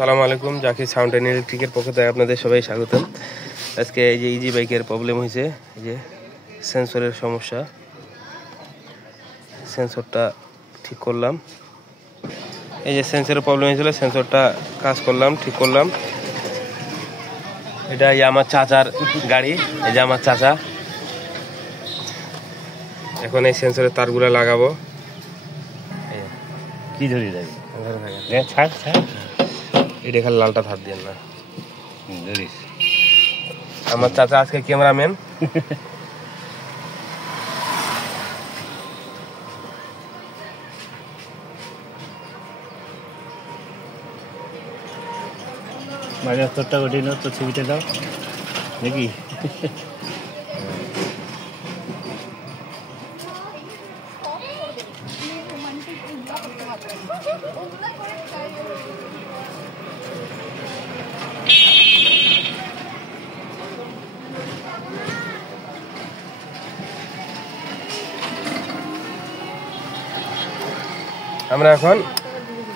আসসালামু আলাইকুম, Zakir sound and ইলেকট্রিকের পক্ষ থেকে আপনাদের সবাই স্বাগতম। আজকে এই যে ইজি বাইকের প্রবলেম হয়েছে, এই যে সেন্সরের সমস্যা, সেন্সরটা ঠিক করলাম। এই যে সেন্সরের প্রবলেম হয়েছিল, সেন্সরটা কাজ করলাম, ঠিক করলাম। এটা এই আমার চাচার গাড়ি, এই যে আমার চাচা। এখন এই সেন্সরের তারগুলো লাগাবো। কি ধরে যাবে ছাড় এটা খালি লালটা ধার দিয়ে না। আমার চাচা আজকে ক্যামেরাম্যান। মাঝে তোরটা ওঠে না, তোর ছবিটা দাও নাকি? আমরা এখন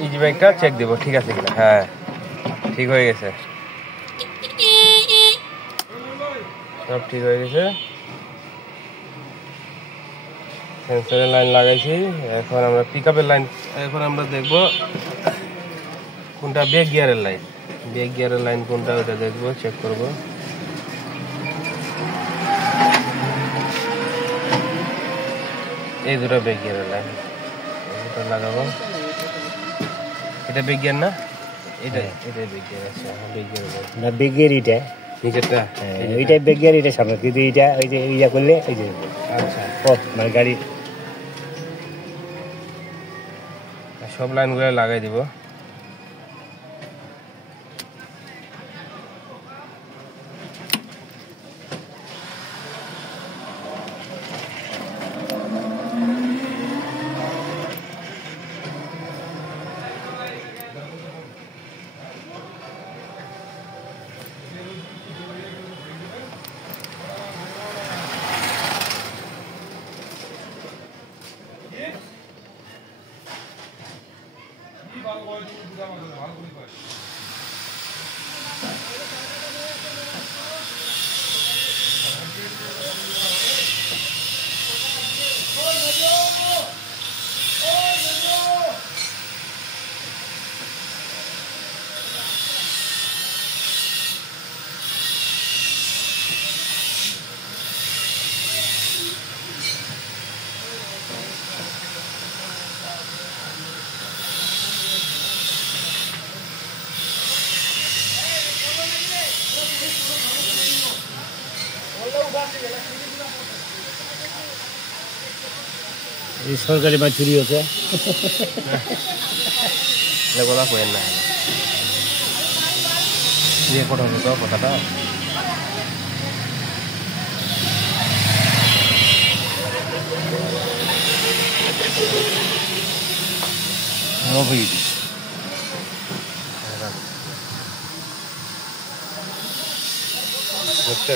ইজি বাইকটা চেক দেবো, ঠিক আছে কিনা। হ্যাঁ, ঠিক হয়ে গেছে, সব ঠিক হয়ে গেছে। সেন্সরের লাইন লাগাইছি। এখন আমরা পিক আপের লাইন, এখন আমরা দেখবো কোনটা ব্রেক গিয়ারের লাইন। ব্রেক গিয়ারের লাইন কোনটা, ওটা দেখবো, চেক করবো। এই দুটো ব্রেক গিয়ারের লাইন, এটা লাগাবো। এটা ব্রেক গিয়ার না, এটাই ব্রেক গিয়ার আছে। ব্রেক গিয়ার না, বেগের এটা নিচেরটা, ওইটাই বেগের, এটা সামনে। কিন্তু এইটা ওই যে ইয়া করলে এই যে আচ্ছা, মানে গাড়ি সব লাইনগুলো লাগাই দিব। এই সরকারি মাছ চুরি হচ্ছে। কথা কেন না, ইয়ে কথা হতো কথাটা। বুঝতে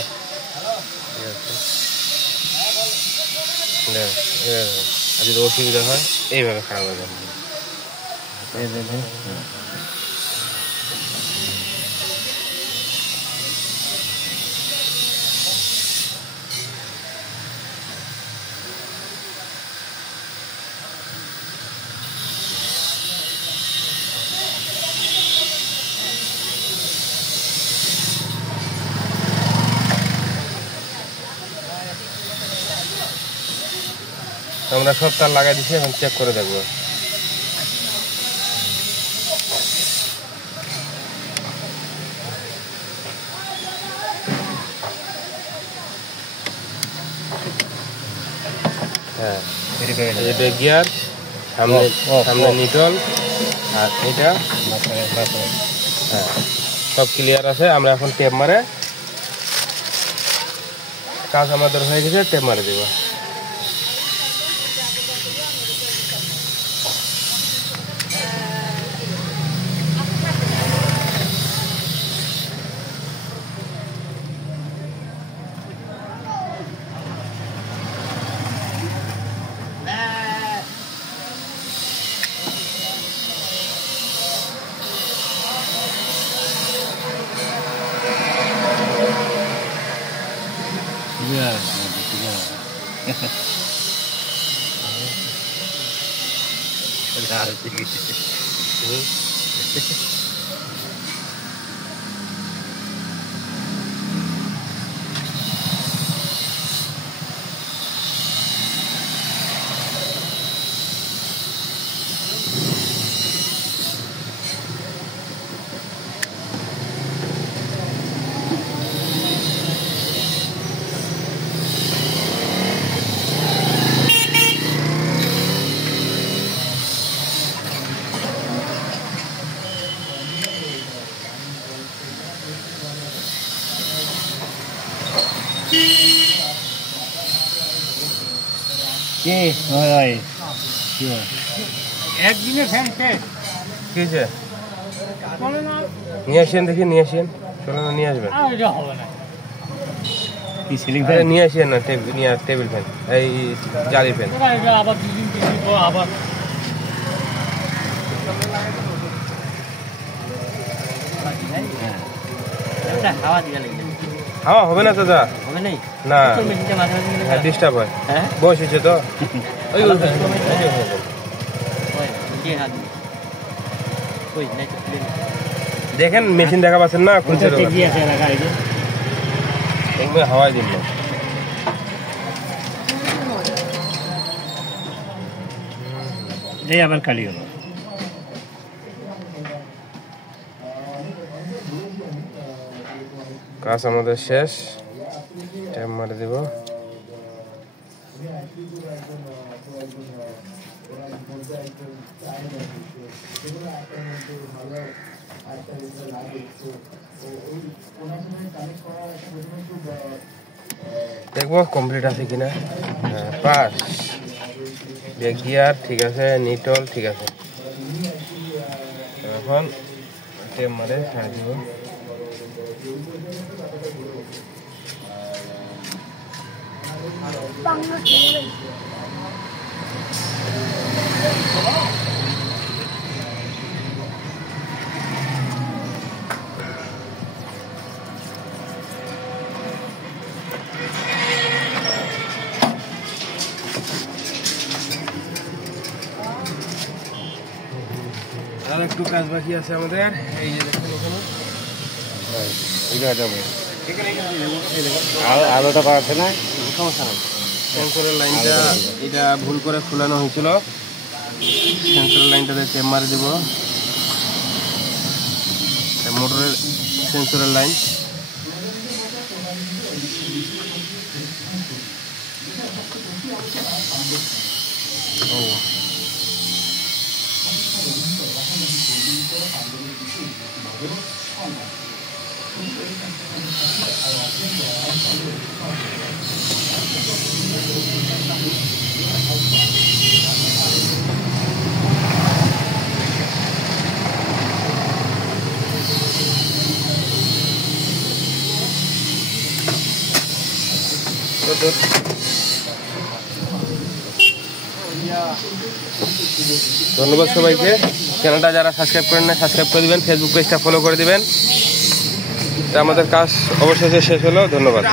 আর যদি অসুবিধা হয় এইভাবে খারাপ হয়ে যাবে। আমরা সব তার লাগাই দিচ্ছি, এখন চেক করে দেখবো। হ্যাঁ, ব্রেক গিয়ার, সামনে নিটল, আর এটা হ্যাঁ, সব ক্লিয়ার আছে। আমরা এখন টেপ মারে, কাজ আমাদের হয়ে গেছে, টেপ মারে দেব। একদিনে ফ্যান শেষ। কি হয়েছে? নিয়ে আসেন, দেখি নিয়ে আসেন। চলো না, নিয়ে আসবেন। কি সিলিং ফ্যান? নিয়ে আসেন না, টেবিল ফ্যান, এই জালি ফ্যান। আবার দুদিন তিন দিন পর আবার হাওয়া দিয়ে লাগবে। হাওয়া হবে না দাদা, হবে নাই না মেশিনটা মাঝে মাঝে ডিস্টার্ব হয়। হ্যাঁ বয়স হয়েছে তো। ওই ওই যে হাত ওই নাই তো প্লেন দেখেন মেশিন দেখা পাচ্ছেন না? কোন ওটা ঠিক আছে না গাড়িতে দেখবে হাওয়াই দিন না। এই আবার খালি হলো। কাজ আমাদের শেষ, ট্যাপ মারে দেব। দেখবো কমপ্লিট আছে কিনা। পাস, গিয়ার ঠিক আছে, নিটল ঠিক আছে। এখন ট্যাপ মারে ছাড় দিব। আর একটু কাজ বাকি আছে আমাদের। এই যে দেখুন এখানে আলোটা পাচ্ছে না, সমস্যা নেই। সেন্সরের লাইনটা এটা ভুল করে খোলানো হয়েছিল, সেন্সরের লাইনটাতে টেপ মারি দেব। মোটরের সেন্সরের লাইন ধন্যবাদ সবাইকে। চ্যানেলটা যারা সাবস্ক্রাইব করেন না, সাবস্ক্রাইব করে দিবেন। ফেসবুক পেজটা ফলো করে দিবেন। তা আমাদের কাজ অবশেষে শেষ হলো। ধন্যবাদ।